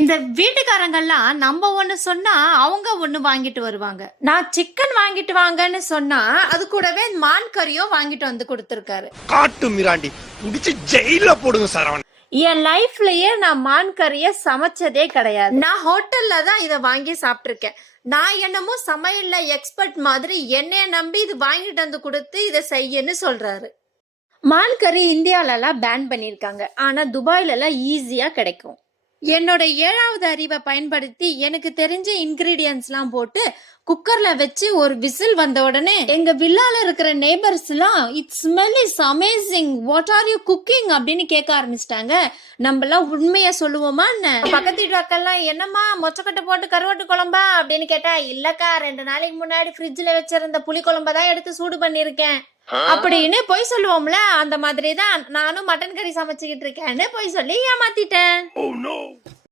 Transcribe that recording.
இந்த வீட்டுக்காரங்கெல்லாம் நம்ம ஒண்ணு சொன்னா அவங்க ஒண்ணு வாங்கிட்டு வருவாங்க. நான் சிக்கன் வாங்கிட்டு வாங்கன்னு சொன்னா அது கூடவே மான் கறியும் வாங்கிட்டு வந்து கொடுத்திருக்காரு. காட்டு மிராண்டி புடிச்சு ஜெயில போடுங்க சார் அவன். என் லைஃப்லயே நான் மான் கறிய சமைச்சதே கிடையாது. நான் ஹோட்டல்ல தான் இதை வாங்கி சாப்பிட்டிருக்கேன். நான் என்னமோ சமையல்ல எக்ஸ்பர்ட் மாதிரி என்னைய நம்பி இது வாங்கிட்டு வந்து கொடுத்து இதை செய்யன்னு சொல்றாரு. மான் கறி இந்தியால எல்லாம் பேன் பண்ணிருக்காங்க. ஆனா துபாயில எல்லாம் ஈஸியா கிடைக்கும். என்னோட 7வது அறிவை பயன்படுத்தி எனக்கு தெரிஞ்ச இன்கிரீடியன்ஸ் எல்லாம் போட்டு குக்கர்ல வச்சு ஒரு விசில் வந்த உடனே எங்க வில்லால இருக்கிற நெய்பர்ஸ் எல்லாம் it smell is amazing, what are you cooking அப்படின்னு கேட்க ஆரம்பிச்சிட்டாங்க. நம்ம எல்லாம் உண்மையா சொல்லுவோமா என்ன? பக்கத்து வீட்டுக்கெல்லாம் என்னம்மா மொச்சக்கட்டை போட்டு கருவாட்டு குழம்பா அப்படின்னு கேட்டா, இல்லக்கா 2 நாளைக்கு முன்னாடி ஃப்ரிட்ஜ்ல வச்சிருந்த புளி குழம்பதான் எடுத்து சூடு பண்ணிருக்கேன் அப்படின்னு போய் சொல்லுவோம்ல. அந்த மாதிரிதான் நானும் மட்டன் கறி சமைச்சுக்கிட்டு இருக்கேன்னு போய் சொல்லி ஏமாத்திட்டேன்.